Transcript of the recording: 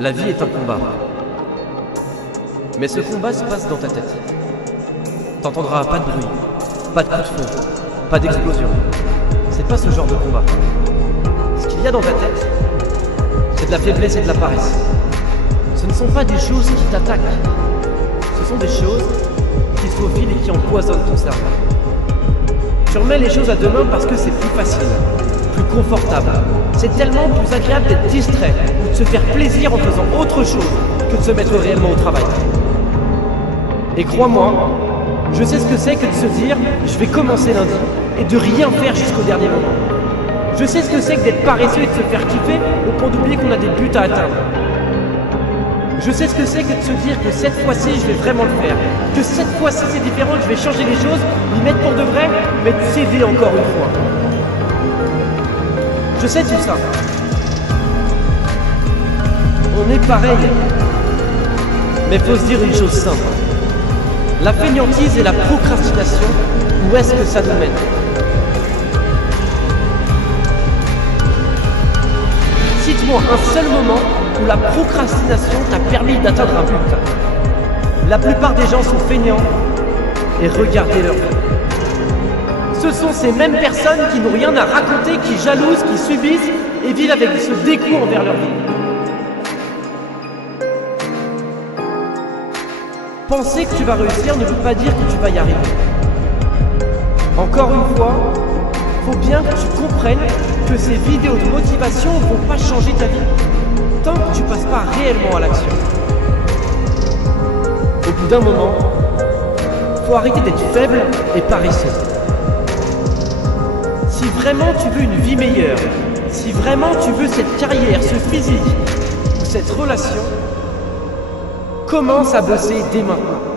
La vie est un combat. Mais ce combat se passe dans ta tête. T'entendras pas de bruit, pas de coup de feu, pas d'explosion. C'est pas ce genre de combat. Ce qu'il y a dans ta tête, c'est de la faiblesse et de la paresse. Ce ne sont pas des choses qui t'attaquent. Ce sont des choses qui se faufilent et qui empoisonnent ton cerveau. Tu remets les choses à demain parce que c'est plus facile, plus confortable. C'est tellement plus agréable d'être distrait ou de se faire plaisir en faisant autre chose que de se mettre réellement au travail. Et crois-moi, je sais ce que c'est que de se dire « je vais commencer lundi » et de rien faire jusqu'au dernier moment. Je sais ce que c'est que d'être paresseux et de se faire kiffer au point d'oublier qu'on a des buts à atteindre. Je sais ce que c'est que de se dire que cette fois-ci je vais vraiment le faire, que cette fois-ci c'est différent, que je vais changer les choses, m'y mettre pour de vrai, mais de céder encore une fois. Je sais tout ça. On est pareil. Mais faut se dire une chose simple. La fainéantise et la procrastination, où est-ce que ça nous mène? Cite-moi un seul moment où la procrastination t'a permis d'atteindre un but. La plupart des gens sont feignants et regardez leur vie. Ce sont ces mêmes personnes qui n'ont rien à raconter, qui jalousent, qui subissent et vivent avec ce dégoût envers leur vie. Penser que tu vas réussir ne veut pas dire que tu vas y arriver. Encore une fois, faut bien que tu comprennes que ces vidéos de motivation ne vont pas changer ta vie tant que tu passes pas réellement à l'action. Au bout d'un moment, faut arrêter d'être faible et paresseux. Si vraiment tu veux une vie meilleure, si vraiment tu veux cette carrière, ce physique ou cette relation, commence à bosser dès maintenant.